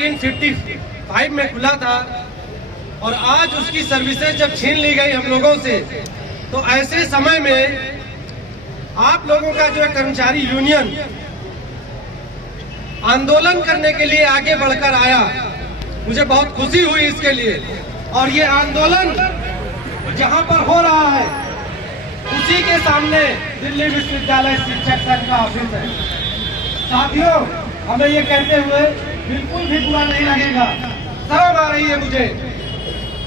1955 में खुला था और आज उसकी सर्विसेज जब छीन ली गई हम लोगों से, तो ऐसे समय में आप लोगों का जो कर्मचारी यूनियन आंदोलन करने के लिए आगे बढ़कर आया, मुझे बहुत खुशी हुई इसके लिए। और ये आंदोलन जहां पर हो रहा है उसी के सामने दिल्ली विश्वविद्यालय शिक्षक संघ का ऑफिस है। साथियों, हमें ये कहते हुए बिल्कुल भी बुरा नहीं लगेगा, शर्म आ रही है मुझे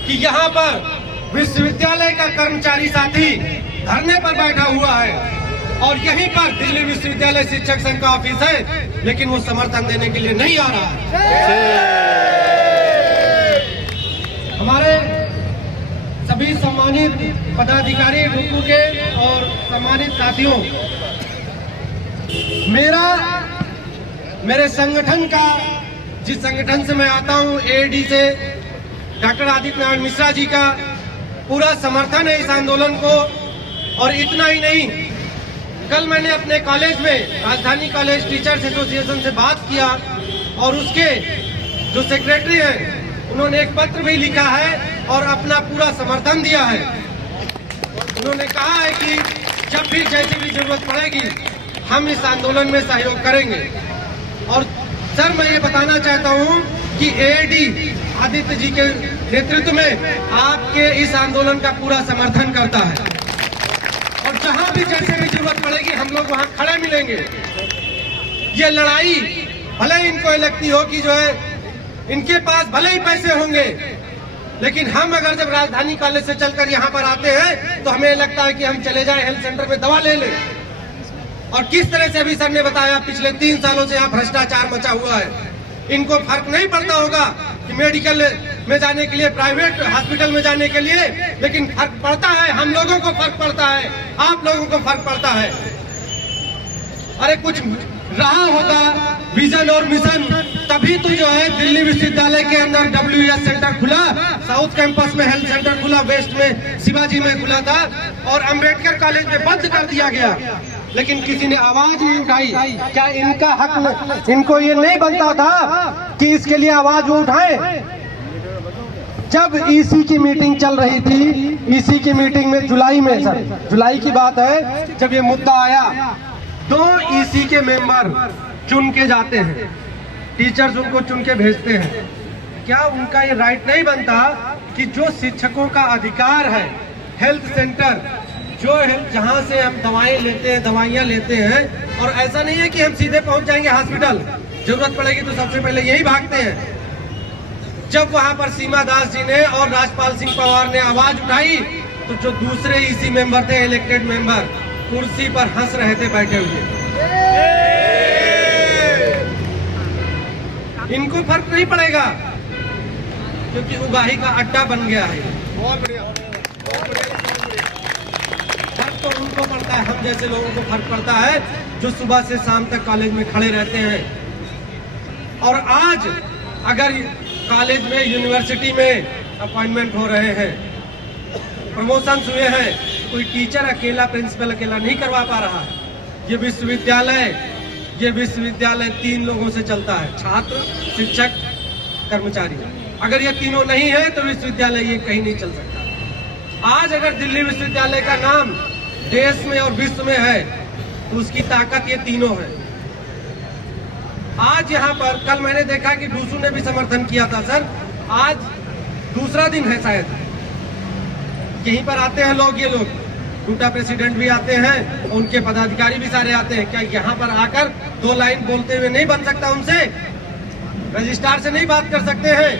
कि यहाँ पर विश्वविद्यालय का कर्मचारी साथी धरने पर बैठा हुआ है और यहीं पर दिल्ली विश्वविद्यालय शिक्षक संघ का ऑफिस है, लेकिन वो समर्थन देने के लिए नहीं आ रहा है। हमारे सभी सम्मानित पदाधिकारी डुक्कू के और सम्मानित साथियों, मेरे संगठन का, जिस संगठन से मैं आता हूं, एडी से डॉक्टर आदित्य नारायण मिश्रा जी का पूरा समर्थन है इस आंदोलन को। और इतना ही नहीं, कल मैंने अपने कॉलेज में, राजधानी कॉलेज टीचर्स एसोसिएशन से बात किया और उसके जो सेक्रेटरी हैं उन्होंने एक पत्र भी लिखा है और अपना पूरा समर्थन दिया है। उन्होंने कहा है कि जब भी जैसी भी जरूरत पड़ेगी हम इस आंदोलन में सहयोग करेंगे। और सर, मैं ये बताना चाहता हूँ कि एडी आदित्य जी के नेतृत्व में आपके इस आंदोलन का पूरा समर्थन करता है और जहाँ भी जैसे भी जरूरत पड़ेगी हम लोग वहाँ खड़े मिलेंगे। ये लड़ाई भले इनको लगती हो कि जो है इनके पास भले ही पैसे होंगे, लेकिन हम अगर जब राजधानी कॉलेज से चलकर यहाँ पर आते हैं तो हमें लगता है कि हम चले जाएं हेल्थ सेंटर में दवा ले लें। और किस तरह से अभी सर ने बताया, पिछले 3 सालों से यहाँ भ्रष्टाचार मचा हुआ है। इनको फर्क नहीं पड़ता होगा कि मेडिकल में जाने के लिए, प्राइवेट हॉस्पिटल में जाने के लिए, लेकिन फर्क पड़ता है, हम लोगों को फर्क पड़ता है, आप लोगों को फर्क पड़ता है। अरे कुछ रहा होगा विजन और मिशन, तभी तो जो है दिल्ली विश्वविद्यालय के अंदर WES सेंटर खुला, साउथ कैंपस में हेल्थ सेंटर खुला, वेस्ट में शिवाजी में खुला था और अंबेडकर कॉलेज में बंद कर दिया गया, लेकिन किसी ने आवाज नहीं उठाई। क्या इनका हक, इनको ये नहीं बनता था कि इसके लिए आवाज वो उठाएं? जब ईसी की मीटिंग चल रही थी, ईसी की मीटिंग में जुलाई की बात है, जब ये मुद्दा आया, 2 ईसी के मेंबर चुन के जाते हैं, टीचर्स उनको चुन के भेजते हैं। क्या उनका ये राइट नहीं बनता कि जो शिक्षकों का अधिकार है, हेल्थ सेंटर जो है जहां से हम दवाइयां लेते हैं, और ऐसा नहीं है कि हम सीधे पहुंच जाएंगे हॉस्पिटल, जरूरत पड़ेगी तो सबसे पहले यही भागते हैं। जब वहां पर सीमा दास जी ने और राजपाल सिंह पवार ने आवाज उठाई तो जो दूसरे ईसी मेंबर थे, इलेक्टेड मेंबर, कुर्सी पर हंस रहे थे बैठे हुए। इनको फर्क नहीं पड़ेगा क्योंकि उगाही का अड्डा बन गया है। बहुत बढ़िया, फर्क तो उनको पड़ता है, हम जैसे लोगों को फर्क पड़ता है जो सुबह से शाम तक कॉलेज में खड़े रहते हैं। और आज अगर कॉलेज में, यूनिवर्सिटी में अपॉइंटमेंट हो रहे हैं, प्रमोशन हुए हैं, कोई टीचर अकेला, प्रिंसिपल अकेला नहीं करवा पा रहा है। ये विश्वविद्यालय 3 लोगों से चलता है, छात्र, शिक्षक, कर्मचारी। अगर ये तीनों नहीं है तो विश्वविद्यालय ये कहीं नहीं चल सकता। आज अगर दिल्ली विश्वविद्यालय का नाम देश में और विश्व में है तो उसकी ताकत ये तीनों है। आज यहाँ पर, कल मैंने देखा कि डूसू ने भी समर्थन किया था। सर, आज दूसरा दिन है शायद, यहीं पर आते हैं लोग, ये लोग टूटा प्रेसिडेंट भी आते हैं, उनके पदाधिकारी भी सारे आते हैं। क्या यहाँ पर आकर 2 लाइन बोलते हुए नहीं बन सकता? उनसे रजिस्ट्रार से नहीं बात कर सकते हैं?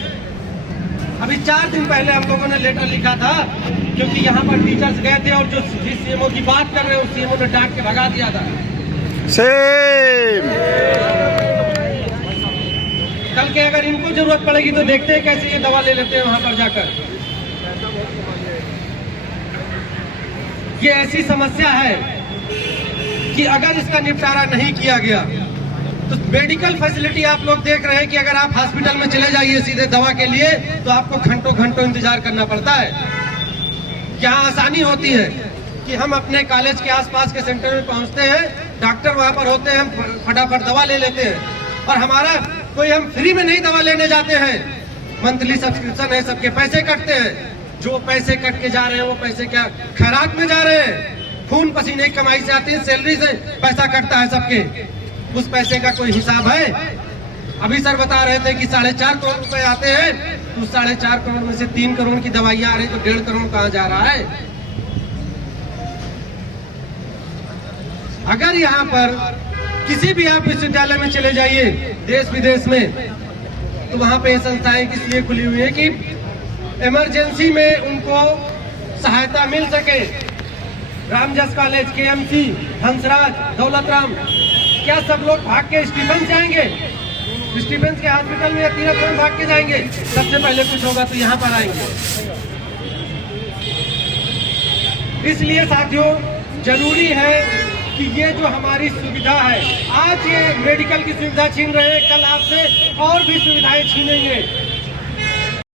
अभी 4 दिन पहले हम लोगों ने लेटर लिखा था क्योंकि यहाँ पर टीचर्स गए थे और जो सीएमओ की बात कर रहे हैं उस सीएमओ ने डांट के भगा दिया था। कल के अगर इनको जरूरत पड़ेगी तो देखते हैं कैसे ये दवा ले लेते हैं वहां पर जाकर। ये ऐसी समस्या है कि अगर इसका निपटारा नहीं किया गया तो मेडिकल फैसिलिटी आप लोग देख रहे हैं कि अगर आप हॉस्पिटल में चले जाइए सीधे दवा के लिए तो आपको घंटों घंटों इंतजार करना पड़ता है। यहाँ आसानी होती है कि हम अपने कॉलेज के आसपास के सेंटर में पहुंचते हैं, डॉक्टर वहां पर होते हैं, हम फटाफट दवा ले लेते हैं। और हमारा कोई हम फ्री में नहीं दवा लेने जाते हैं, मंथली सब्सक्रिप्शन है, सबके पैसे कटते हैं। जो पैसे कट के जा रहे हैं वो पैसे क्या खैरात में जा रहे हैं? खून पसीने की कमाई से आती है, सैलरी से पैसा कटता है सबके, उस पैसे का कोई हिसाब है? अभी सर बता रहे थे कि 4.5 करोड़ रुपए आते हैं, तो 4.5 करोड़ में से 3 करोड़ की दवाइयां आ रही, तो 1.5 करोड़ कहाँ जा रहा है? अगर यहाँ पर किसी भी आप विश्वविद्यालय में चले जाइए देश विदेश में, तो वहां पे संस्थाएं किस लिए खुली हुई है कि इमरजेंसी में उनको सहायता मिल सके। रामजस कॉलेज, केएमसी, हंसराज, दौलतराम, क्या सब लोग भाग के स्टीफेंस जाएंगे? स्टीफेंस के हॉस्पिटल में या तीरथ भाग के जाएंगे? सबसे पहले कुछ होगा तो यहाँ पर आएंगे। इसलिए साथियों, जरूरी है कि ये जो हमारी सुविधा है, आज ये मेडिकल की सुविधा छीन रहे हैं, कल आपसे और भी सुविधाएं छीनेंगे।